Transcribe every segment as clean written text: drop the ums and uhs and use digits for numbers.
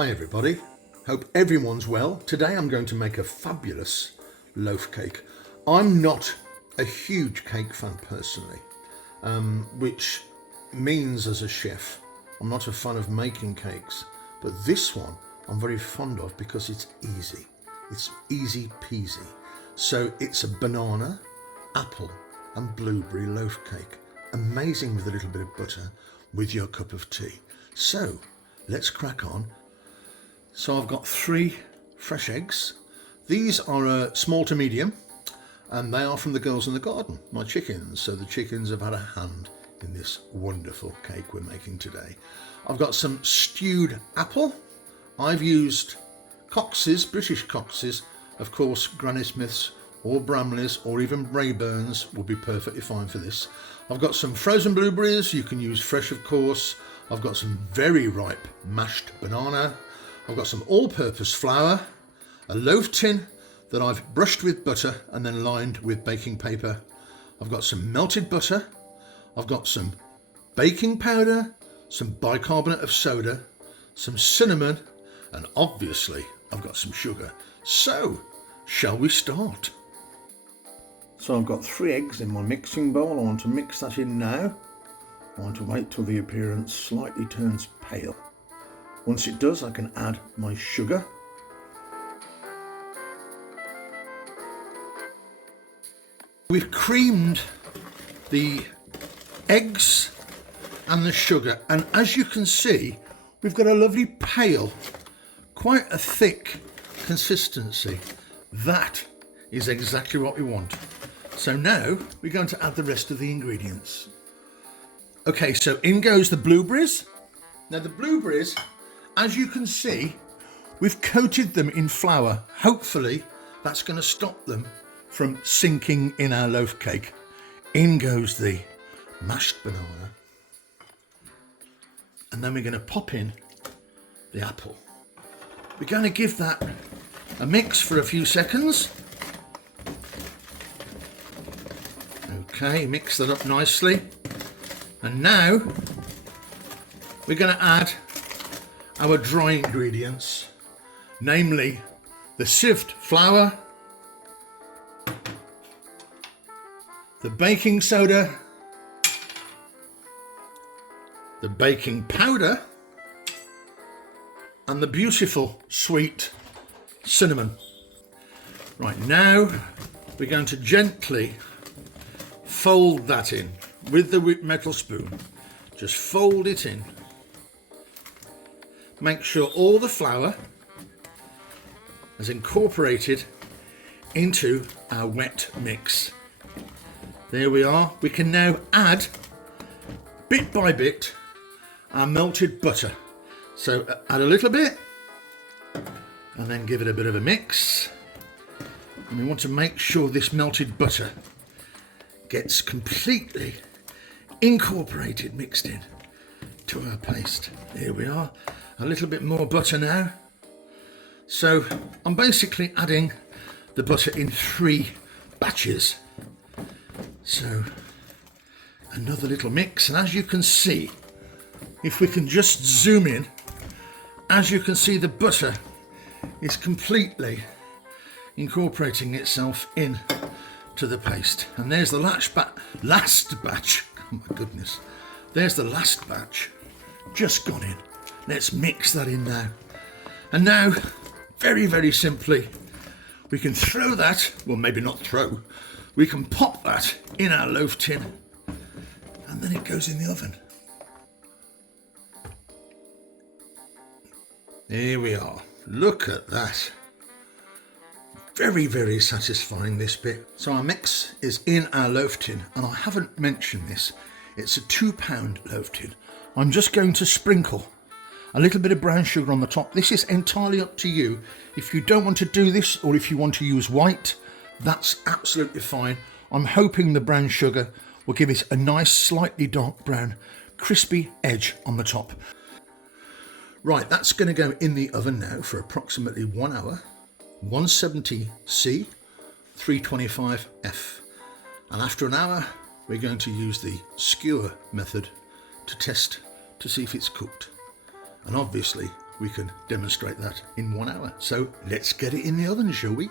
Hi everybody, hope everyone's well. Today I'm going to make a fabulous loaf cake. I'm not a huge cake fan personally, which means as a chef I'm not a fan of making cakes, but this one I'm very fond of because it's easy. It's easy peasy. So it's a banana, apple and blueberry loaf cake. Amazing with a little bit of butter with your cup of tea. So let's crack on. So I've got 3 fresh eggs. These are small to medium, and they are from the girls in the garden, my chickens. So the chickens have had a hand in this wonderful cake we're making today. I've got some stewed apple. I've used Cox's, British Cox's, of course, Granny Smith's or Bramley's or even Brayburn's will be perfectly fine for this. I've got some frozen blueberries, you can use fresh of course. I've got some very ripe mashed banana. I've got some all-purpose flour, a loaf tin that I've brushed with butter and then lined with baking paper. I've got some melted butter. I've got some baking powder, some bicarbonate of soda, some cinnamon, and obviously I've got some sugar. So, shall we start? So I've got 3 eggs in my mixing bowl. I want to mix that in now. I want to wait till the appearance slightly turns pale. Once it does, I can add my sugar. We've creamed the eggs and the sugar, and as you can see, we've got a lovely pale, quite a thick consistency. That is exactly what we want. So now we're going to add the rest of the ingredients. Okay, so in goes the blueberries. Now the blueberries, as you can see, we've coated them in flour. Hopefully that's going to stop them from sinking in our loaf cake. In goes the mashed banana. And then we're going to pop in the apple. We're going to give that a mix for a few seconds. Okay, mix that up nicely. And now we're going to add our dry ingredients, namely the sieved flour, the baking soda, the baking powder, and the beautiful sweet cinnamon. Right, now we're going to gently fold that in with the metal spoon. Just fold it in. Make sure all the flour is incorporated into our wet mix. There we are. We can now add, bit by bit, our melted butter. So add a little bit and then give it a bit of a mix. And we want to make sure this melted butter gets completely incorporated, mixed in to our paste. Here we are. A little bit more butter now. So I'm basically adding the butter in 3 batches. So another little mix, and as you can see, if we can just zoom in, as you can see, the butter is completely incorporating itself in to the paste. And there's the last batch. Oh my goodness, there's the last batch just gone in. Let's mix that in now. And now, very, very simply, we can throw that, well, maybe not throw, we can pop that in our loaf tin and then it goes in the oven. Here we are. Look at that. Very, very satisfying, this bit. So our mix is in our loaf tin, and I haven't mentioned this. It's a 2-pound loaf tin. I'm just going to sprinkle a little bit of brown sugar on the top. This is entirely up to you. If you don't want to do this, or if you want to use white, that's absolutely fine. I'm hoping the brown sugar will give it a nice, slightly dark brown, crispy edge on the top. Right, that's going to go in the oven now for approximately 1 hour, 170C, 325F. And after an hour, we're going to use the skewer method to test to see if it's cooked. And obviously we can demonstrate that in 1 hour. So let's get it in the oven, shall we?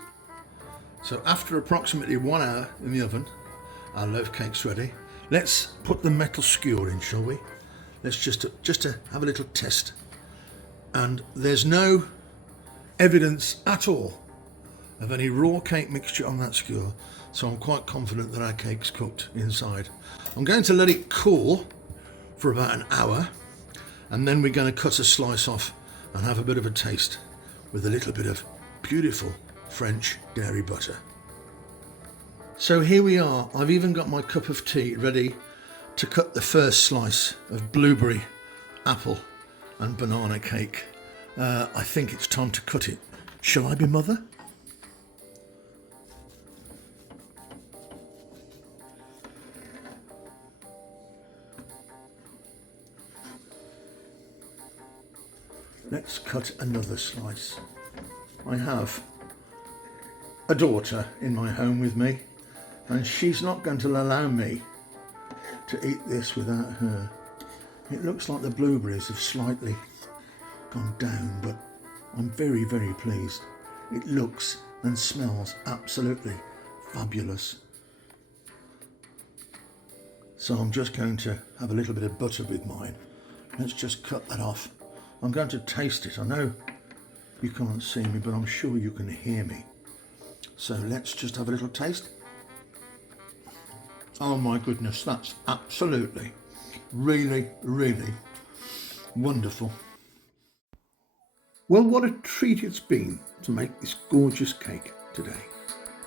So after approximately 1 hour in the oven, our loaf cake's ready. Let's put the metal skewer in, shall we? Let's just to have a little test. And there's no evidence at all of any raw cake mixture on that skewer, so I'm quite confident that our cake's cooked inside. I'm going to let it cool for about an hour, and then we're going to cut a slice off and have a bit of a taste with a little bit of beautiful French dairy butter. So here we are. I've even got my cup of tea ready to cut the first slice of blueberry, apple and banana cake. I think it's time to cut it. Shall I be mother? Let's cut another slice. I have a daughter in my home with me, and she's not going to allow me to eat this without her. It looks like the blueberries have slightly gone down, but I'm very, very pleased. It looks and smells absolutely fabulous. So I'm just going to have a little bit of butter with mine. Let's just cut that off. I'm going to taste it. I know you can't see me, but I'm sure you can hear me. So let's just have a little taste. Oh my goodness, that's absolutely, really, really wonderful. Well, what a treat it's been to make this gorgeous cake today.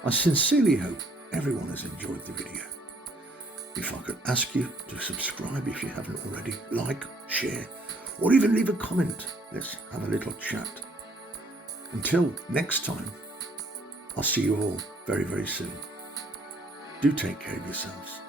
I sincerely hope everyone has enjoyed the video. If I could ask you to subscribe if you haven't already, like, share, or even leave a comment. Let's have a little chat. Until next time, I'll see you all very, very soon. Do take care of yourselves.